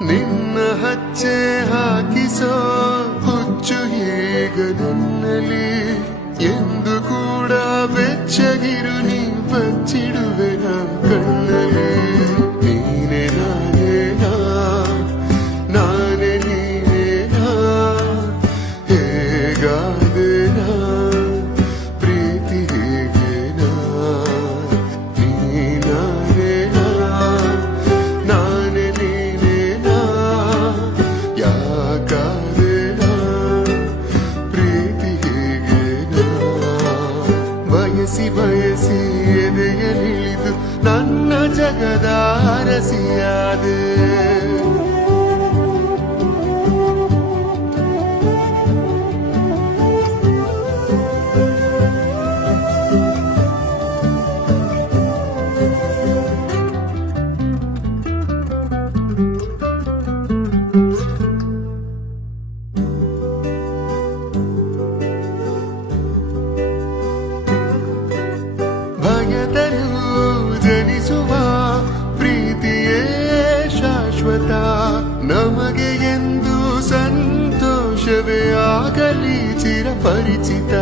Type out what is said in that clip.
ನಿನ್ನ ಹಚ್ಚೆ ಹಾಕಿಸೋ ಹುಚ್ಚು ಈಗ ನನ್ನಲ್ಲಿ ಎಂದು ಕೂಡ ಬೆಚ್ಚಗಿರು ನೀ ಬಚ್ಚಿಡುವೆ ನಾ ಕಣ್ಣಲ್ಲಿ ನೀನೆ ನಾನೇನಾ ನಾನೇ ನೀನೇನಾ ಹೇಗಾದೇನಾ ಪ್ರೀತಿ ಹೇಗೇನಾ ನೀನಾನೇನಾ ನಾನೇ ನೀನೇನಾ ಯಾಕಾದೇನಾ ಪ್ರೀತಿ ಹೇಗೇನಾ ಬಯಸಿ ಬಯಸಿ ಎದೆಯಲಿಳಿದು ನನ್ನ ಜಗದ ಅರಸಿಯಾದೆ ಭಯದಲ್ಲೂ ಜನಿಸುವ ಪ್ರೀತಿಯೇ ಶಾಶ್ವತ ನಮಗೆ ಎಂದು ಸಂತೋಷವೇ ಆಗಲಿ ಚಿರಪರಿಚಿತ